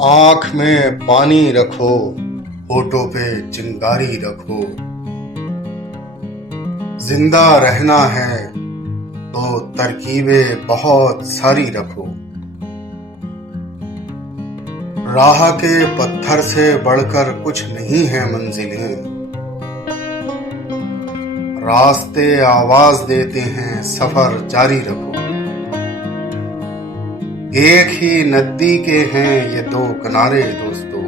आँख में पानी रखो, होठों पे चिंगारी रखो। जिंदा रहना है तो तरकीबें बहुत सारी रखो। राह के पत्थर से बढ़कर कुछ नहीं है मंजिलें। रास्ते आवाज देते हैं, सफर जारी रखो। एक ही नदी के हैं ये दो किनारे दोस्तों।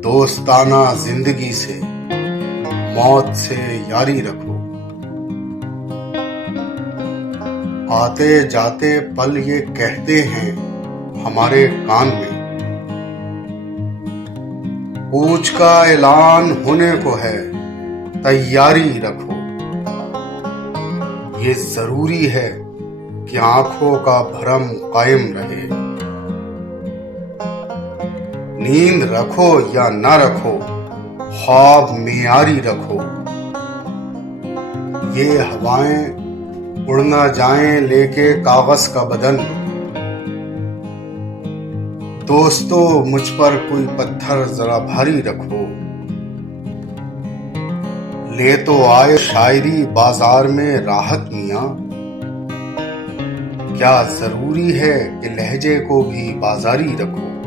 दोस्ताना जिंदगी से, मौत से यारी रखो। आते जाते पल ये कहते हैं हमारे कान में, कूच का ऐलान होने को है, तैयारी रखो। ये जरूरी है कि आंखों का भरम कायम रहे। नींद रखो या न रखो, ख्वाब मियारी रखो। ये हवाएं उड़ ना जाएं लेके कागज का बदन। दोस्तों मुझ पर कोई पत्थर जरा भारी रखो। ले तो आए शायरी बाजार में राहत मियां। क्या जरूरी है कि लहजे को भी बाजारी रखो।